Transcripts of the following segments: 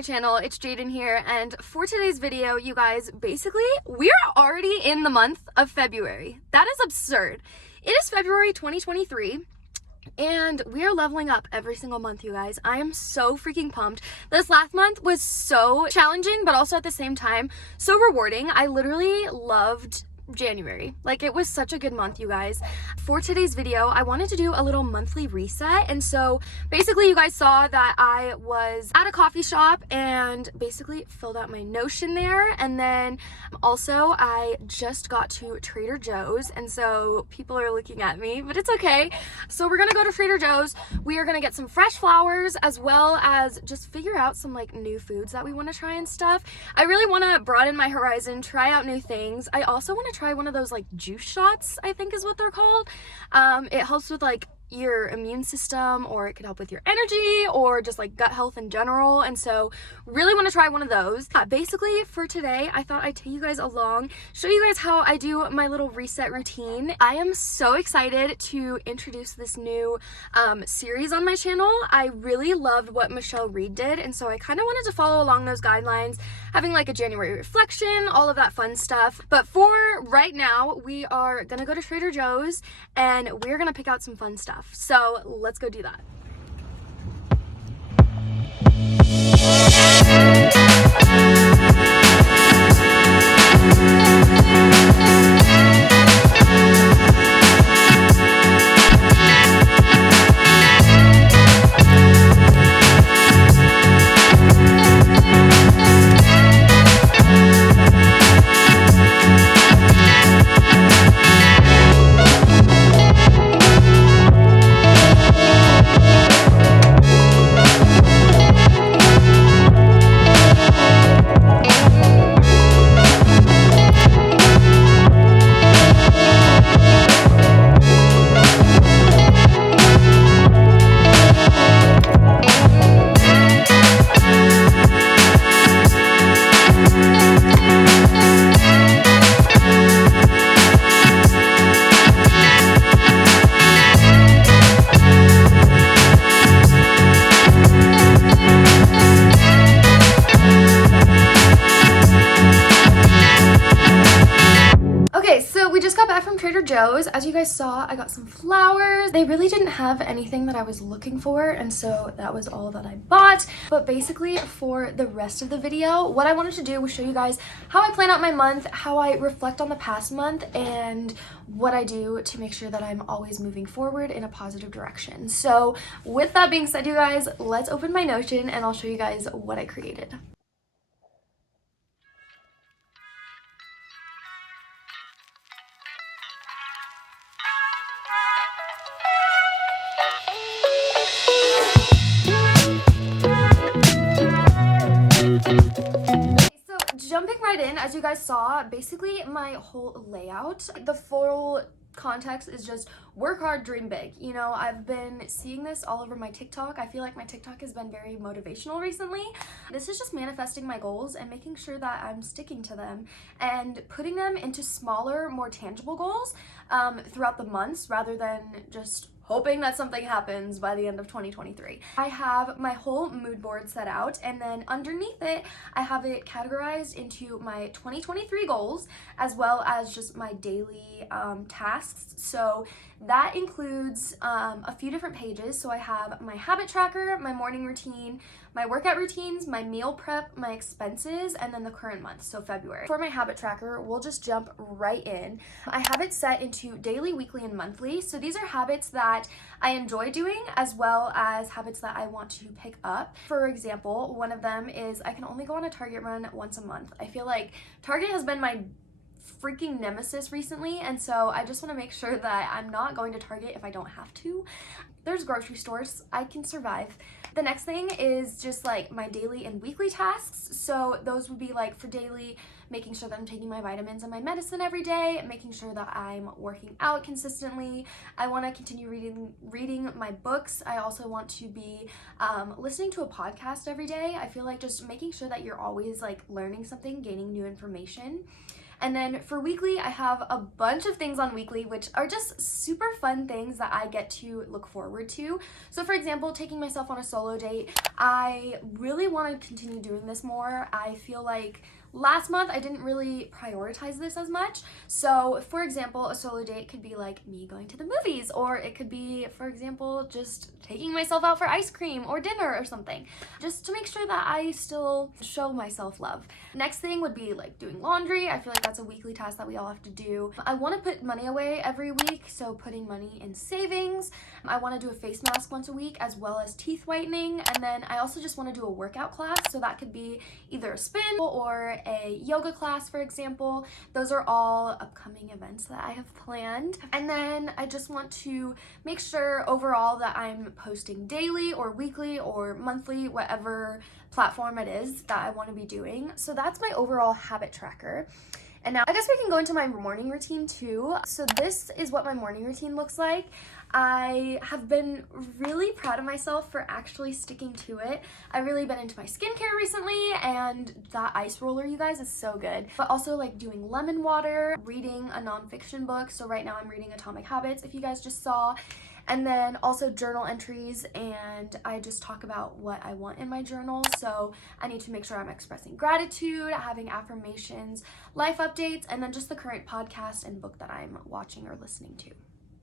my channel. It's Jaden here, and for today's video, you guys, basically, we are already in the month of February. That is absurd. It is February 2023, and we are leveling up every single month, you guys. I am so freaking pumped. This last month was so challenging, but also at the same time, so rewarding. I literally loved January. Like, it was such a good month, you guys. For today's video, I wanted to do a little monthly reset, and so basically you guys saw that I was at a coffee shop and basically filled out my Notion there, and then also I just got to Trader Joe's, and so people are looking at me, but it's okay. So we're gonna go to Trader Joe's. We are gonna get some fresh flowers, as well as just figure out some like new foods that we want to try and stuff. I really want to broaden my horizon, try out new things. I also want to try one of those like juice shots, I think is what they're called. It helps with like your immune system, or it could help with your energy, or just like gut health in general, and so really want to try one of those. Basically for today, I thought I'd take you guys along, show you guys how I do my little reset routine. I am so excited to introduce this new series on my channel. I really loved what Michelle Reed did, and so I kind of wanted to follow along those guidelines, having like a January reflection, all of that fun stuff. But for right now, we are gonna go to Trader Joe's and we're gonna pick out some fun stuff. So let's go do that. Trader Joe's. As you guys saw, I got some flowers. They really didn't have anything that I was looking for, and so that was all that I bought. But basically for the rest of the video, what I wanted to do was show you guys how I plan out my month, how I reflect on the past month, and what I do to make sure that I'm always moving forward in a positive direction. So with that being said, you guys, let's open my Notion and I'll show you guys what I created. Jumping right in, as you guys saw, basically my whole layout, the full context is just work hard, dream big. You know, I've been seeing this all over my TikTok. I feel like my TikTok has been very motivational recently. This is just manifesting my goals and making sure that I'm sticking to them and putting them into smaller, more tangible goals throughout the months, rather than just hoping that something happens by the end of 2023. I have my whole mood board set out, and then underneath it, I have it categorized into my 2023 goals, as well as just my daily tasks. So that includes a few different pages. So I have my habit tracker, my morning routine, my workout routines, my meal prep, my expenses, and then the current month, so February. For my habit tracker, we'll just jump right in. I have it set into daily, weekly, and monthly. So these are habits that I enjoy doing, as well as habits that I want to pick up. For example, one of them is I can only go on a Target run once a month. I feel like Target has been my freaking nemesis recently, and so I just want to make sure that I'm not going to Target if I don't have to. There's grocery stores, I can survive. The next thing is just like my daily and weekly tasks. So those would be like for daily, making sure that I'm taking my vitamins and my medicine every day, making sure that I'm working out consistently. I want to continue reading my books. I also want to be listening to a podcast every day. I feel like just making sure that you're always like learning something, gaining new information. And then for weekly, I have a bunch of things on weekly, which are just super fun things that I get to look forward to. So for example, taking myself on a solo date, I really want to continue doing this more. I feel like last month I didn't really prioritize this as much. So for example, a solo date could be like me going to the movies, or it could be, for example, just taking myself out for ice cream or dinner or something, just to make sure that I still show myself love. Next thing would be like doing laundry. I feel like that's a weekly task that we all have to do. I want to put money away every week, so putting money in savings. I want to do a face mask once a week, as well as teeth whitening. And then I also just want to do a workout class, so that could be either a spin or a yoga class, for example. Those are all upcoming events that I have planned. And then I just want to make sure overall that I'm posting daily or weekly or monthly, whatever platform it is that I want to be doing. So that's my overall habit tracker. And now I guess we can go into my morning routine too. So this is what my morning routine looks like. I have been really proud of myself for actually sticking to it. I've really been into my skincare recently, and that ice roller, you guys, is so good. But also like doing lemon water, reading a nonfiction book. So right now I'm reading Atomic Habits, if you guys just saw. And then also journal entries, and I just talk about what I want in my journal. So I need to make sure I'm expressing gratitude, having affirmations, life updates, and then just the current podcast and book that I'm watching or listening to.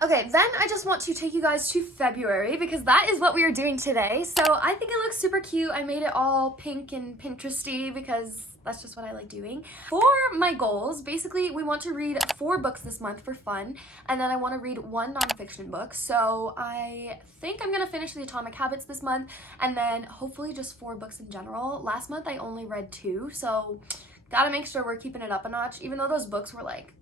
Okay, then I just want to take you guys to February, because that is what we are doing today. So I think it looks super cute. I made it all pink and Pinteresty because that's just what I like doing. For my goals, basically we want to read 4 books this month for fun, and then I want to read 1 nonfiction book. So I think I'm gonna finish the Atomic Habits this month, and then hopefully just 4 books in general. Last month I only read 2, so gotta make sure we're keeping it up a notch, even though those books were like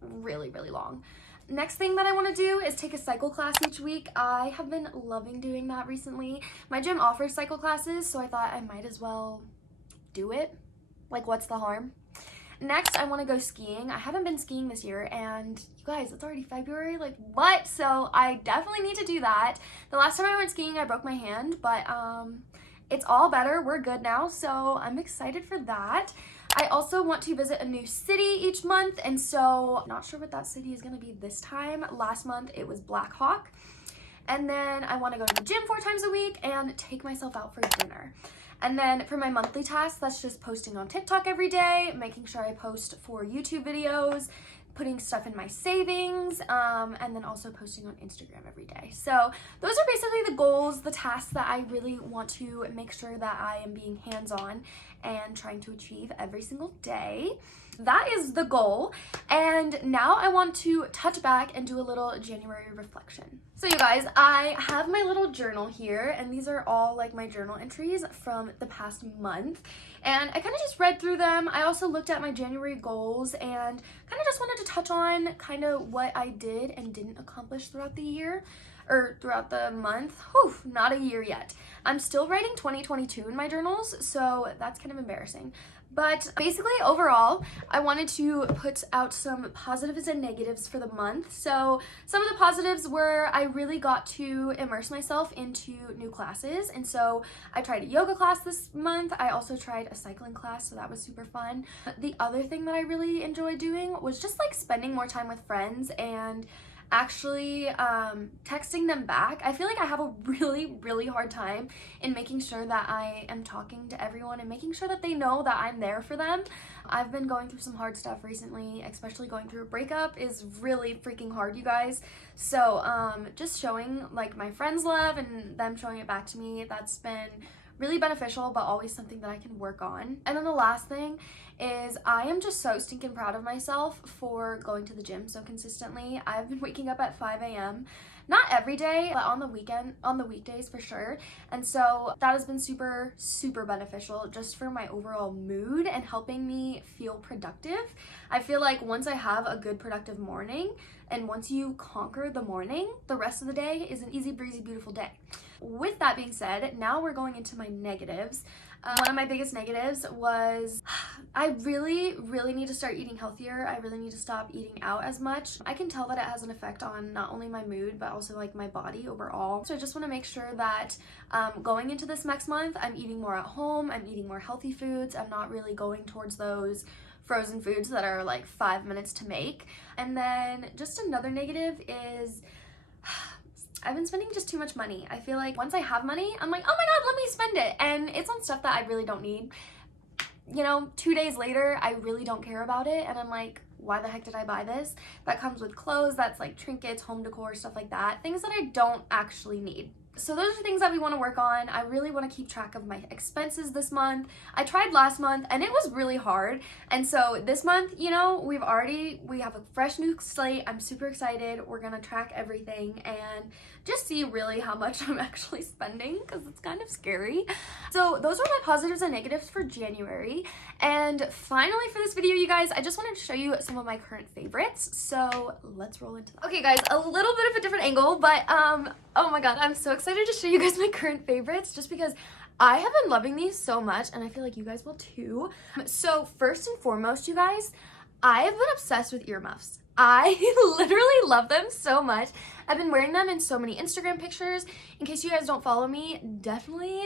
really long. Next thing that I want to do is take a cycle class each week. I have been loving doing that recently. My gym offers cycle classes, so I thought I might as well do it. Like, what's the harm? Next, I want to go skiing. I haven't been skiing this year, and you guys, it's already February. Like, what? So I definitely need to do that. The last time I went skiing, I broke my hand, but it's all better. We're good now, so I'm excited for that. I also want to visit a new city each month, and so not sure what that city is going to be this time. Last month it was Black Hawk. And then I want to go to the gym 4 times a week and take myself out for dinner. And then for my monthly tasks, that's just posting on TikTok every day, making sure I post 4 YouTube videos, putting stuff in my savings, and then also posting on Instagram every day. So those are basically the goals, the tasks that I really want to make sure that I am being hands-on and trying to achieve every single day. That is the goal. And now I want to touch back and do a little January reflection. So you guys, I have my little journal here, and these are all like my journal entries from the past month. And I kind of just read through them. I also looked at my January goals and kind of just wanted to touch on kind of what I did and didn't accomplish throughout the year, or throughout the month. Whew, not a year yet. I'm still writing 2022 in my journals, so that's kind of embarrassing. But basically, overall, I wanted to put out some positives and negatives for the month. So some of the positives were I really got to immerse myself into new classes. And so I tried a yoga class this month. I also tried a cycling class, so that was super fun. The other thing that I really enjoyed doing was just like spending more time with friends and actually texting them back. I feel like I have a really hard time in making sure that I am talking to everyone and making sure that they know that I'm there for them. I've been going through some hard stuff recently, especially going through a breakup is really freaking hard, you guys. So just showing like my friends love and them showing it back to me, that's been really beneficial, but always something that I can work on. And then the last thing is I am just so stinking proud of myself for going to the gym so consistently. I've been waking up at 5 a.m. Not every day, but on the weekdays for sure. And so that has been super beneficial just for my overall mood and helping me feel productive. I feel like once I have a good productive morning, and once you conquer the morning, the rest of the day is an easy breezy beautiful day. With that being said, now we're going into my negatives. One of my biggest negatives was I really need to start eating healthier. I really need to stop eating out as much. I can tell that it has an effect on not only my mood, but also like my body overall. So I just want to make sure that going into this next month, I'm eating more at home. I'm eating more healthy foods. I'm not really going towards those frozen foods that are like 5 minutes to make. And then just another negative is I've been spending just too much money. I feel like once I have money, I'm like, oh my god, let me spend it. And it's on stuff that I really don't need. You know, 2 days later, I really don't care about it. And I'm like, why the heck did I buy this? That comes with clothes, that's like trinkets, home decor, stuff like that. Things that I don't actually need. So those are things that we want to work on. I really want to keep track of my expenses this month. I tried last month and it was really hard. And so this month, you know, we have a fresh new slate. I'm super excited. We're going to track everything and just see really how much I'm actually spending because it's kind of scary. So those are my positives and negatives for January. And finally for this video, you guys, I just wanted to show you some of my current favorites. So let's roll into that. Okay guys, a little bit of a different angle, but oh my god, I'm so excited to show you guys my current favorites just because I have been loving these so much and I feel like you guys will too. So first and foremost, you guys, I have been obsessed with earmuffs. I literally love them so much. I've been wearing them in so many Instagram pictures. In case you guys don't follow me, definitely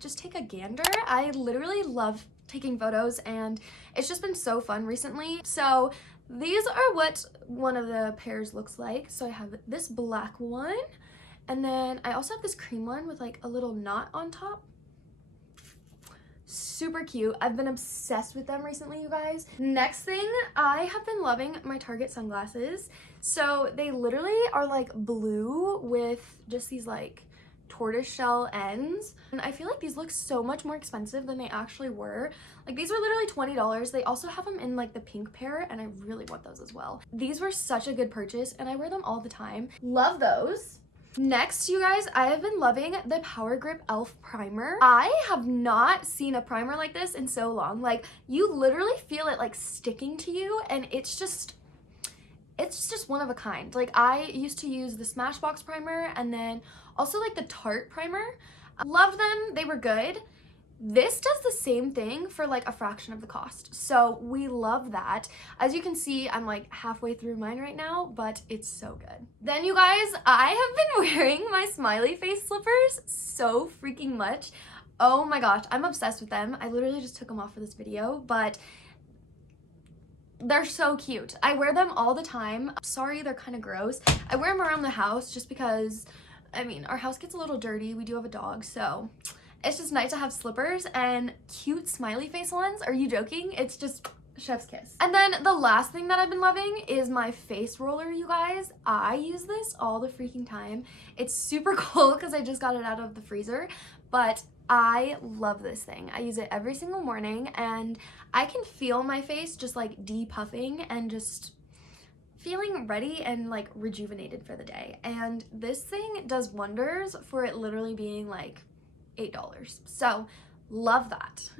just take a gander. I literally love taking photos and it's just been so fun recently. So these are what one of the pairs looks like. So I have this black one and then I also have this cream one with like a little knot on top. Super cute. I've been obsessed with them recently, you guys. Next thing, I have been loving my Target sunglasses. So they literally are like blue with just these like tortoiseshell ends. And I feel like these look so much more expensive than they actually were. Like these were literally $20. They also have them in like the pink pair and I really want those as well. These were such a good purchase and I wear them all the time. Love those. Next, you guys, I have been loving the Power Grip e.l.f. primer. I have not seen a primer like this in so long. Like, you literally feel it like sticking to you and it's just one of a kind. Like, I used to use the Smashbox primer and then also like the Tarte primer. Loved them, they were good. This does the same thing for like a fraction of the cost. So we love that. As you can see, I'm like halfway through mine right now, but it's so good. Then you guys, I have been wearing my smiley face slippers so freaking much. Oh my gosh, I'm obsessed with them. I literally just took them off for this video, but they're so cute. I wear them all the time. Sorry, they're kind of gross. I wear them around the house just because, I mean, our house gets a little dirty. We do have a dog, so it's just nice to have slippers and cute smiley face ones. Are you joking? It's just chef's kiss. And then the last thing that I've been loving is my face roller, you guys. I use this all the freaking time. It's super cold because I just got it out of the freezer, but I love this thing. I use it every single morning and I can feel my face just like depuffing and just feeling ready and like rejuvenated for the day. And this thing does wonders for it literally being like $8. So love that.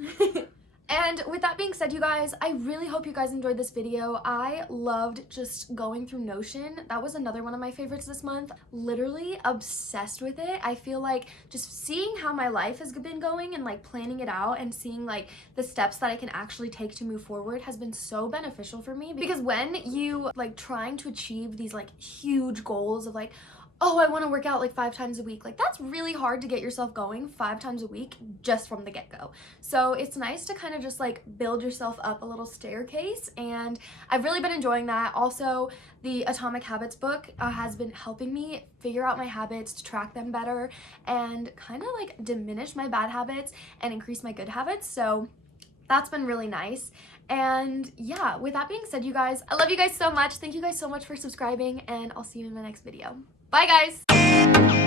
And with that being said, you guys, I really hope you guys enjoyed this video. I loved just going through Notion. That was another one of my favorites this month. Literally obsessed with it. I feel like just seeing how my life has been going and like planning it out and seeing like the steps that I can actually take to move forward has been so beneficial for me. Because when you like trying to achieve these like huge goals of like, oh, I want to work out like 5 times a week. Like that's really hard to get yourself going 5 times a week just from the get-go. So it's nice to kind of just like build yourself up a little staircase and I've really been enjoying that. Also, the Atomic Habits book has been helping me figure out my habits, to track them better and kind of like diminish my bad habits and increase my good habits. So that's been really nice. And yeah, with that being said, you guys, I love you guys so much. Thank you guys so much for subscribing and I'll see you in my next video. Bye guys!